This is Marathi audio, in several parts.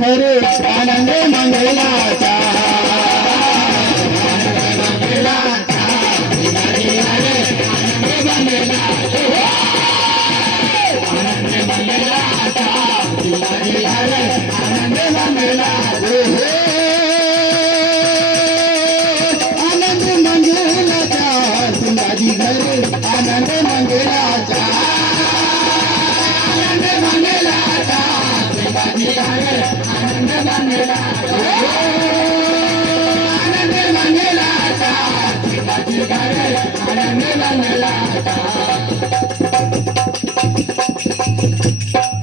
हरे आनंद मंगलाचा आनंद मंगलाचा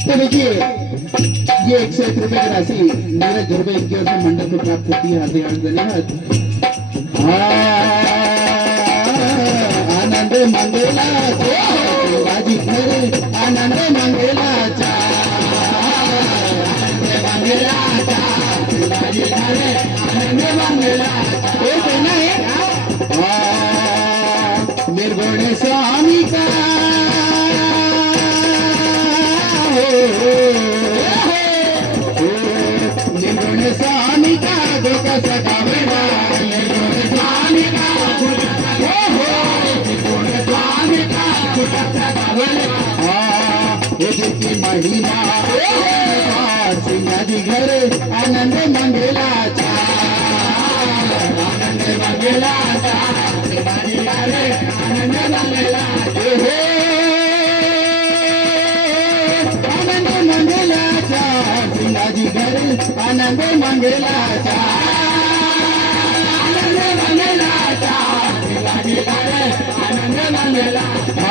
तो देखिए ये 101 रुपए की राशि नीरज ध्रुवे इनकी ओर से मंडल को प्राप्त होती है। हार्दिक हार्दिक धन्यवाद। आनंद मंगलाचा शिवाजी घरे आनंद मंगलाचा शिवाजी घरे आनंद मंगलाचा निर्गुण स्वामी का निर्गुण स्वामी का दुख सतावेगा निर्गुण स्वामी का की महिमा सिंहाजी घरे आनंद मंगलाचा आनंद मंगलाचा शिवाजी घरे आनंद मंगलाचा आनंद मंगलाचा सिंहाजी घरे आनंद मंगलाचा आनंद मंगलाचा शिवाजी घरे आनंद मंगलाचा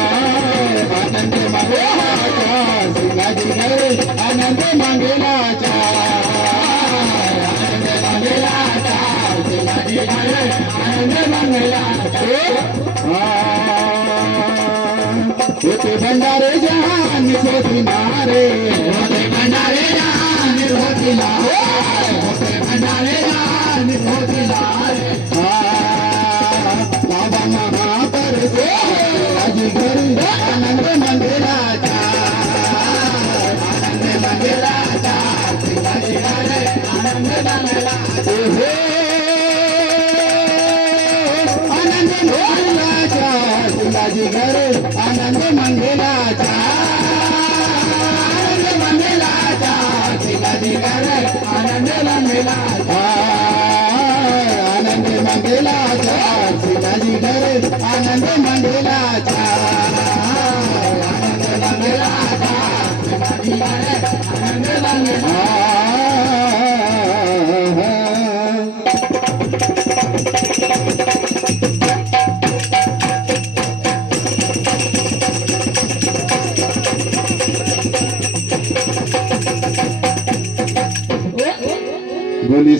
आनंद मंगलाचा शिवाजी घरे आनंद मंगलाचा आनंद मंगलाचा शिवाजी घरे आनंद मंगलाचा होते भंडारे जहान होती नारे होते भंडारे जहान होती नारे होते भंडारे जहान होती नारे बाबा महापर से आज घर आनंद मंगलाचा आनंद मंगलाचा शिवाजी घरे आनंद मंगलाचा आनंद मंगलाचा शिवाजी घरे आनंद मंगलाचा आनंद मंगलाचा शिवाजी घरे आनंद मंगलाचा आनंद मंगलाचा शिवाजी घरे आनंद मंगलाचा आनंद मंगलाचा शिवाजी घरे आनंद मंगलाचा बोली